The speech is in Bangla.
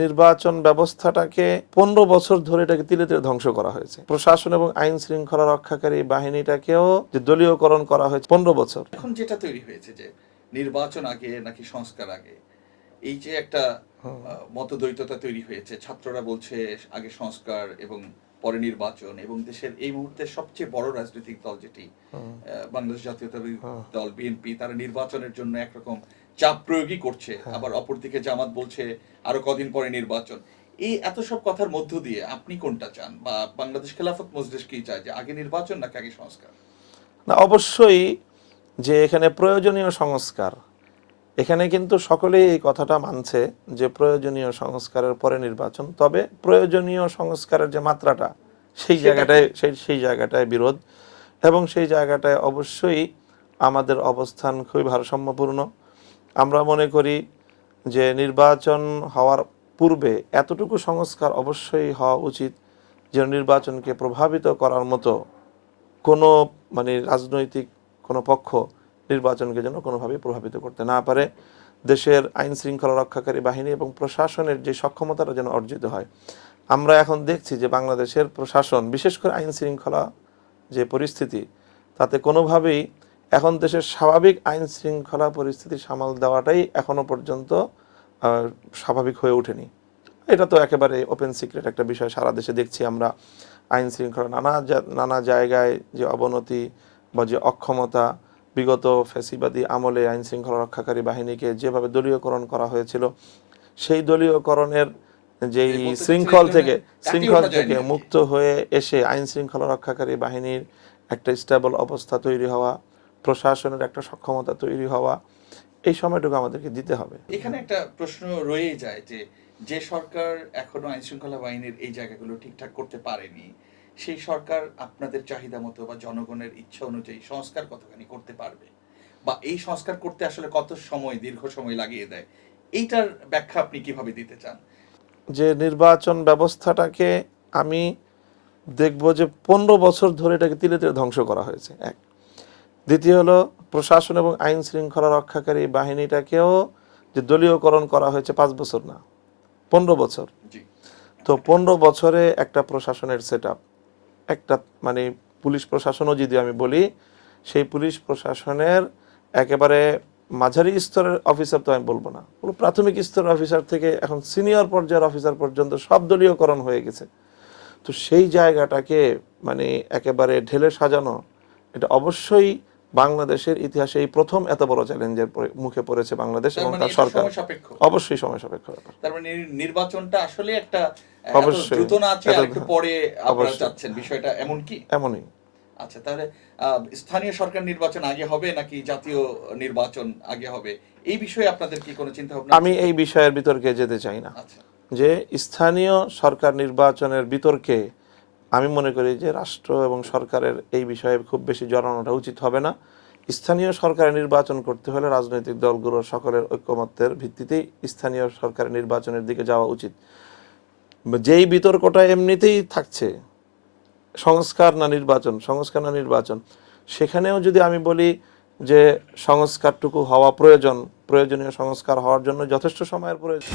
নির্বাচন ব্যবস্থাটাকে 15 বছর ধরে এটাকে তিলে তিলে ধ্বংস করা হয়েছে। প্রশাসন এবং আইন শৃঙ্খলা রক্ষাকারী বাহিনীটাকেও যে দলীয়করণ করা হয়েছে 15 বছর। এখন যেটা তৈরি হয়েছে যে নির্বাচন আগে নাকি সংস্কার আগে, এই যে একটা মতদ্বৈততা তৈরি হয়েছে। ছাত্ররা বলছে আগে সংস্কার এবং পরে নির্বাচন, এবং দেশের এই মুহূর্তে সবচেয়ে বড় রাজনৈতিক দল যেটি বাংলাদেশ জাতীয়তাবাদী দল বিএনপি, তারা নির্বাচনের জন্য একরকম চাপ প্রয়োগই করছে। আবার অপরদিকে জামাত বলছে আরো কদিন পরে নির্বাচন। এই এত সব কথার মধ্য দিয়ে আপনি কোনটা চান, বা বাংলাদেশ খেলাফত মজলিস কি চায়, যে আগে নির্বাচন নাকি আগে সংস্কার? না, অবশ্যই যে এখানে প্রয়োজনীয় সংস্কার, এখানে কিন্তু সকলেই এই কথাটা মানছে যে প্রয়োজনীয় সংস্কারের পরে নির্বাচন। তবে প্রয়োজনীয় সংস্কারের যে মাত্রাটা সেই জায়গাটায় বিরোধ, এবং সেই জায়গাটায় অবশ্যই আমাদের অবস্থান খুবই ভারসাম্যপূর্ণ। আমরা মনে করি যে নির্বাচন হওয়ার পূর্বে এতটুকু সংস্কার অবশ্যই হওয়া উচিত যে নির্বাচনকে প্রভাবিত করার মতো কোনো রাজনৈতিক কোনো পক্ষ নির্বাচনকে যেন কোনোভাবে প্রভাবিত করতে না পারে। দেশের আইন শৃঙ্খলা রক্ষাকারী বাহিনী এবং প্রশাসনের যে সক্ষমতাটা যেন অর্জিত হয়। আমরা এখন দেখছি যে বাংলাদেশের প্রশাসন, বিশেষ করে আইন শৃঙ্খলা যে পরিস্থিতি, তাতে কোনোভাবেই এখন দেশের স্বাভাবিক আইন শৃঙ্খলা পরিস্থিতি সামাল দেওয়াটাই এখনো পর্যন্ত স্বাভাবিক হয়ে ওঠেনি। এটা তো একেবারে ওপেন সিক্রেট একটা বিষয়। সারা দেশে দেখছি আমরা আইন শৃঙ্খলা নানা জায়গায় যে অবনতি বা যে অক্ষমতা, বিগত ফ্যাসিবাদী আমলে আইন শৃঙ্খলা রক্ষাকারী বাহিনীকে যেভাবে দলীয়করণ করা হয়েছিল, সেই দলীয়করণের যেই শৃঙ্খল থেকে মুক্ত হয়ে এসে আইন শৃঙ্খলা রক্ষাকারী বাহিনীর একটা স্টেবল অবস্থা তৈরি হওয়া, প্রশাসনের একটা সক্ষমতা তৈরি হওয়া, এই সময়টুকু আমাদেরকে দিতে হবে। এখানে একটা প্রশ্ন রয়েই যায় যে যে সরকার এখনো আইন শৃঙ্খলা বাহিনীর এই জায়গাগুলো ঠিকঠাক করতে পারেনি, সেই সরকার আপনাদের চাহিদা মতো বা জনগণের ইচ্ছা অনুযায়ী সংস্কার কতখানি করতে পারবে, বা এই সংস্কার করতে আসলে কত সময়, দীর্ঘ সময় লাগিয়ে দেয়, এইটার ব্যাখ্যা আপনি কিভাবে দিতে চান? যে নির্বাচন ব্যবস্থাটাকে আমি দেখব যে 15 বছর ধরে এটাকে তিলে তিলে ধ্বংস করা হয়েছে, এক। দ্বিতীয় হলো প্রশাসন এবং আইন শৃঙ্খলা রক্ষাকারী বাহিনীটাকেও যে দলীয়করণ করা হয়েছে 5 বছর না, 15 বছর। তো 15 বছরে একটা প্রশাসনের সেট আপ, একটা পুলিশ প্রশাসনও যদি আমি বলি, সেই পুলিশ প্রশাসনের একেবারে মাঝারি স্তরের অফিসার তো আমি বলবো না, পুরো প্রাথমিক স্তরের অফিসার থেকে এখন সিনিয়র পর্যায়ের অফিসার পর্যন্ত সব দলীয়করণ হয়ে গেছে। তো সেই জায়গাটাকে একেবারে ঢেলে সাজানো, এটা অবশ্যই বাংলাদেশের ইতিহাসে এই প্রথম এত বড় চ্যালেঞ্জের মুখে পড়েছে বাংলাদেশ এবং তার সরকার। অবশ্যই সময় সাপেক্ষ ব্যাপার। তার মানে নির্বাচনটা আসলে একটা অবশ্যই দ্রুত না আছে, আর একটু পরে আপনারা চাচ্ছেন বিষয়টা এমন কি? এমনই। আচ্ছা, তাহলে স্থানীয় সরকার নির্বাচন আগে হবে নাকি জাতীয় নির্বাচন আগে হবে, এই বিষয়ে আপনাদের কি কোনো চিন্তা ভাবনা? আমি এই বিষয়ের বিতর্কে যেতে চাই না। যে স্থানীয় সরকার নির্বাচনের বিতর্কে আমি মনে করি যে রাষ্ট্র এবং সরকারের এই বিষয়ে খুব বেশি জড়ানোটা উচিত হবে না। স্থানীয় সরকারের নির্বাচন করতে হলে রাজনৈতিক দলগুলোর সকলের ঐক্যমত্যের ভিত্তিতেই স্থানীয় সরকারের নির্বাচনের দিকে যাওয়া উচিত। যেই বিতর্কটা এমনিতেই থাকছে, সংস্কার না নির্বাচন, সেখানেও যদি আমি বলি যে সংস্কারটুকু হওয়া প্রয়োজনীয় সংস্কার হওয়ার জন্য যথেষ্ট সময়ের প্রয়োজন।